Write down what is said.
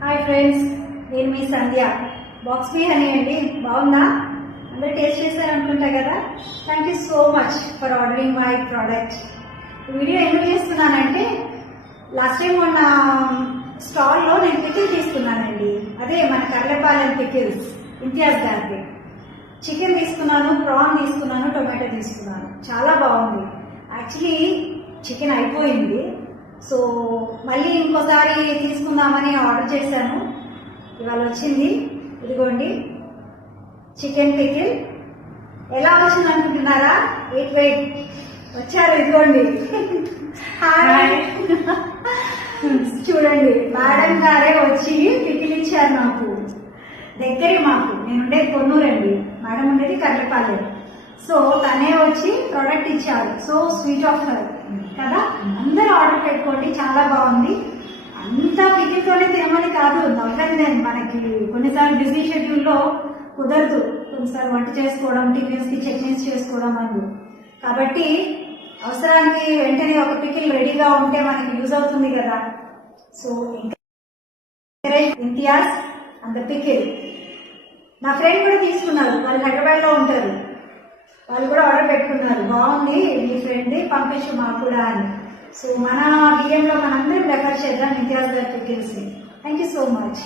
Hi friends, నేను మీ సంధ్య. Box మీ honey అండి. బాగుందా? అందరూ టేస్ట్ చేశారు అనుకుంటా కదా. Thank you so much for ordering my product. Video ఎందుకు చేస్తున్నానంటే, లాస్ట్ టైం మొన్న స్టాల్లో నేను పికిల్ తీసుకున్నానండి. అదే మన కర్లపాలెం పికిల్స్, ఇంతియాజ్ గారికి. చికెన్ తీసుకున్నాను, ప్రాన్ తీసుకున్నాను, టొమాటో తీసుకున్నాను. చాలా బాగుంది. యాక్చువల్లీ చికెన్ అయిపోయింది, సో మళ్ళీ ఇంకోసారి తీసుకుందామని ఆర్డర్ చేశాను. ఇవాళ వచ్చింది. ఇదిగోండి చికెన్ పికిల్. ఎలా వచ్చింది అనుకుంటున్నారా? వెయిట్ వచ్చారు. ఇదిగోండి. హాయ్. చూడండి, మేడం గారే వచ్చి పికిల్ ఇచ్చారు నాకు. దగ్గరే మాకు, నేను ఉండేది కొన్నూరండి, మేడం ఉండేది కర్లపాలెం. సో తనే వచ్చి ప్రోడక్ట్ ఇచ్చారు. సో స్వీట్ ఆఫ్ హర్ కదా. అందరూ ఆర్డర్ పెట్టుకోండి, చాలా బాగుంది. అంతా పికిల్తోనే తినమని కాదు, నవ్వండి. మనకి కొన్నిసార్లు బిజీ షెడ్యూల్లో కుదరదు, కొన్నిసార్లు వంట చేసుకోవడం, టిఫిన్స్ కి చట్నీస్ చేసుకోవడం అందు. కాబట్టి అవసరానికి వెంటనే ఒక పికిల్ రెడీగా ఉంటే మనకి యూజ్ అవుతుంది కదా. So Imtiaz and the pickle. నా ఫ్రెండ్ కూడా తీసుకున్నారు, వాళ్ళు హైదరాబాద్ లో ఉంటారు. వాళ్ళు కూడా ఆర్డర్ పెట్టుకున్నారు. బాగుంది మీ ఫ్రెండ్, పంపించు మాకు కూడా అని. సో మన బియ్యంలో మనందరం రెఫర్ చేద్దాం ఇంతియాజ్ గారి pickles. Thank you so much.